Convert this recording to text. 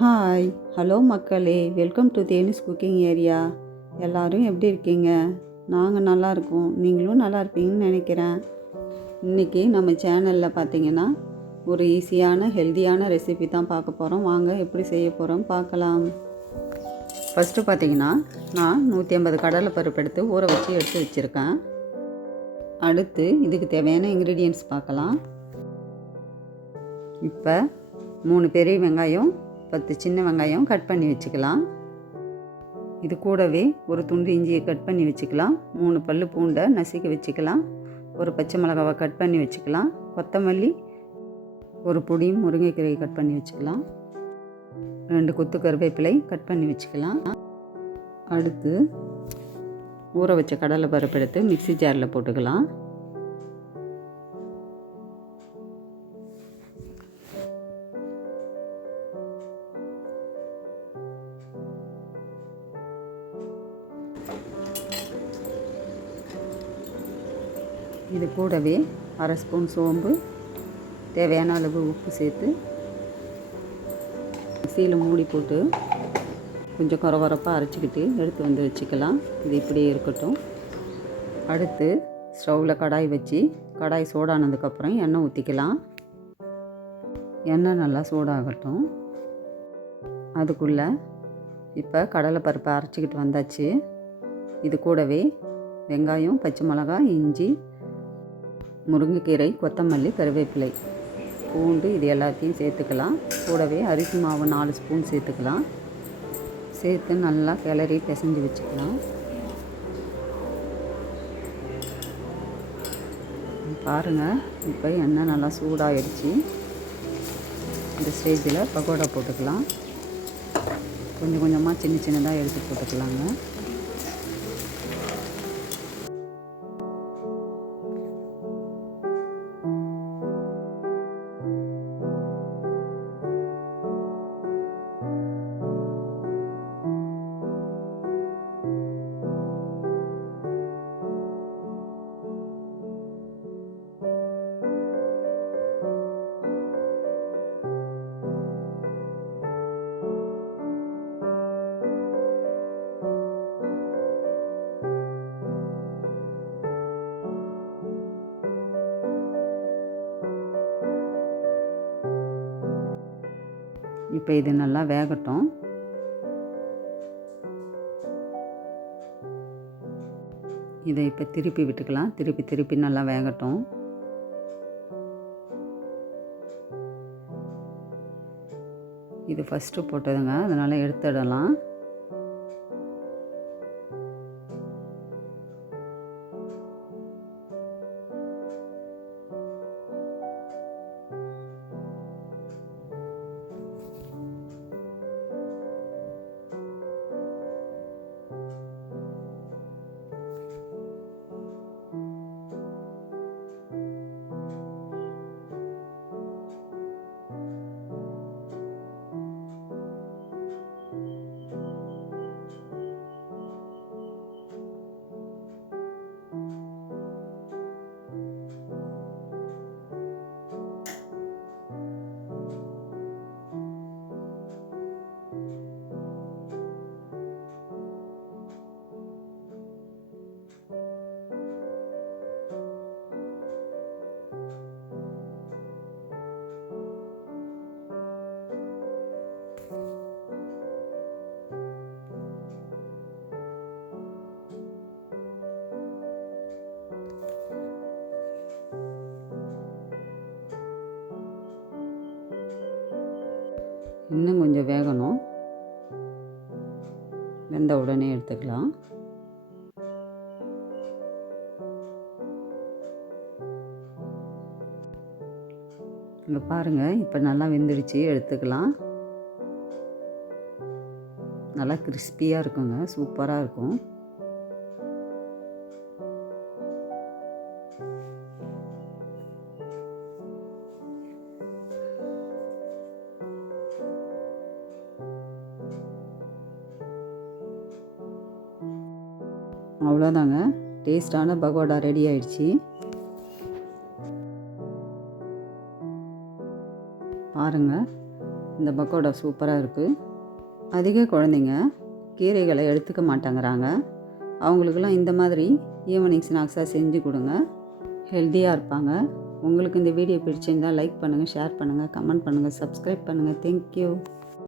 Hi hello மக்களே. Welcome to Theni's cooking area எல்லோரும் எப்படி இருக்கீங்க? நாங்கள் நல்லா இருக்கோம். நீங்களும் நல்லா இருப்பீங்கன்னு நினைக்கிறேன். இன்றைக்கி நம்ம சேனலில் பார்த்தீங்கன்னா ஒரு ஈஸியான ஹெல்த்தியான ரெசிபி தான் பார்க்க போகிறோம் வாங்க எப்படி செய்ய போகிறோம் பார்க்கலாம். ஃபஸ்ட்டு பார்த்தீங்கன்னா நான் நூற்றி ஐம்பது கடலை பருப்பு எடுத்து ஊற வச்சு எடுத்து வச்சுருக்கேன். அடுத்து இதுக்கு தேவையான இன்க்ரீடியன்ட்ஸ் பார்க்கலாம். இப்போ மூணு பெரிய வெங்காயம் பத்து சின்ன வெங்காயம் கட் பண்ணி வச்சுக்கலாம். இது கூடவே ஒரு துண்டு இஞ்சியை கட் பண்ணி வச்சுக்கலாம். மூணு பல் பூண்டை நசுக்கி வச்சுக்கலாம். ஒரு பச்சை மிளகாவை கட் பண்ணி வச்சுக்கலாம். கொத்தமல்லி ஒரு பொடியும் முருங்கைக்கீரையை கட் பண்ணி வச்சுக்கலாம். ரெண்டு கொத்து கருவேப்பிலை கட் பண்ணி வச்சுக்கலாம். அடுத்து ஊற வச்ச கடலை பருப்பு எடுத்து மிக்ஸி ஜாரில் போட்டுக்கலாம். இது கூடவே அரை ஸ்பூன் சோம்பு தேவையான அளவு உப்பு சேர்த்து மிக்சியில் மூடி போட்டு கொஞ்சம் குறவரப்பாக அரைச்சிக்கிட்டு எடுத்து வந்து வச்சுக்கலாம். இது இப்படியே இருக்கட்டும். அடுத்து ஸ்டவ்வில் கடாய் வச்சு கடாய் சூடானதுக்கப்புறம் எண்ணெய் ஊற்றிக்கலாம் எண்ணெய் நல்லா சூடாகட்டும். அதுக்குள்ளே இப்போ கடலைப்பருப்பை அரைச்சிக்கிட்டு வந்தாச்சு. இது கூடவே வெங்காயம் பச்சை மிளகாய் இஞ்சி முருங்கைக்கீரை கொத்தமல்லி கருவேப்பிலை. பூண்டு இது எல்லாத்தையும் சேர்த்துக்கலாம். கூடவே அரிசி மாவு நாலு ஸ்பூன் சேர்த்துக்கலாம். சேர்த்து நல்லா கிளறி பிசைஞ்சு வச்சுக்கலாம். பாருங்கள் இப்போ எண்ணெய் நல்லா சூடாகிடுச்சு இந்த ஸ்டேஜில் பக்கோடா போட்டுக்கலாம். கொஞ்சம் கொஞ்சமாக சின்ன சின்னதாக எடுத்து போட்டுக்கலாங்க. இப்போ இது நல்லா வேகட்டும். இதை இப்போ திருப்பி விட்டுக்கலாம். திருப்பி திருப்பி நல்லா வேகட்டும். இது ஃபஸ்ட்டு போட்டதுங்க. அதனால் எடுத்துடலாம். இன்னும் கொஞ்சம் வேகணும். வெந்த உடனே எடுத்துக்கலாம். இங்கே பாருங்கள் இப்போ நல்லா வெந்துடுச்சு எடுத்துக்கலாம். நல்லா கிறிஸ்பியாக இருக்குங்க சூப்பராக இருக்கும். அவ்வளோதாங்க. டேஸ்டான பகோடா ரெடி ஆயிடுச்சு. பாருங்கள் இந்த பக்கோடா சூப்பராக இருக்குது அதிக குழந்தைங்க கீரைகளை எடுத்துக்க மாட்டேங்கிறாங்க. அவங்களுக்கெல்லாம் இந்த மாதிரி ஈவினிங் ஸ்நாக்ஸாக செஞ்சு கொடுங்க. ஹெல்த்தியாக இருப்பாங்க. உங்களுக்கு இந்த வீடியோ பிடிச்சிருந்தால் லைக் பண்ணுங்கள் ஷேர் பண்ணுங்கள் கமெண்ட் பண்ணுங்கள் சப்ஸ்கிரைப் பண்ணுங்கள் தேங்க்யூ